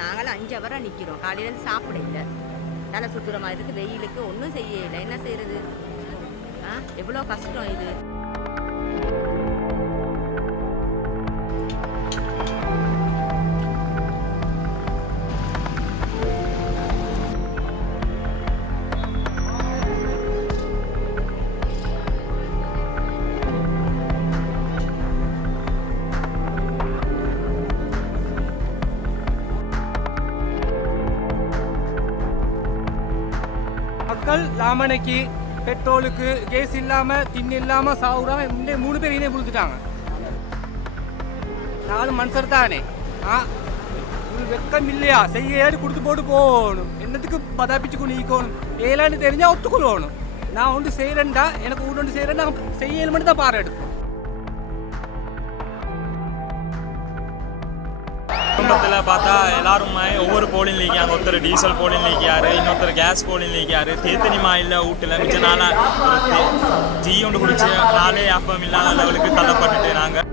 நாங்களும் 5 ஹவராக நிற்கிறோம். காலையிலேருந்து சாப்பிட இல்லை, தலை சுற்றுற மாதிரி இருக்குது, வெயிலுக்கு ஒன்றும் செய்ய இல்லை. என்ன செய்கிறது? எவ்வளோ கஷ்டம் இது. மக்கள் லாமனைக்கு பெட்ரோலுக்கு கேஸ் இல்லாமல் தின்னு இல்லாமல் சாவுறாங்க. இந்த 3 பேர் இதே கொடுத்துட்டாங்க. 4 மனுஷர் தானே. ஒரு வெக்கம் இல்லையா? செய்ய ஏறி கொடுத்து போட்டு போகணும். என்னத்துக்கு பதாப்பிச்சு நீக்கணும்? ஏலான்னு தெரிஞ்சால் ஒத்துக்கொள்ளணும். நான் ஒன்று செய்கிறேன்டா, எனக்கு ஒன்று செய்கிறேன், நான் செய்யணும் மட்டும் தான் பாரு எடுப்போம். குடும்பத்தில் பார்த்தா எல்லாருமே ஒவ்வொரு போலியும் லீக்காங்க. ஒருத்தர் டீசல் போலியும் லீக்காரு, இன்னொருத்தர் கேஸ் போலியும் லீக்காரு. தேத்தனி மாயில் வீட்டில் மிச்ச நாளாக டீ ஒன்று குடிச்சு நாளே அப்பம் இல்லாத லெவலுக்கு தள்ளப்பட்டுட்டு நாங்கள்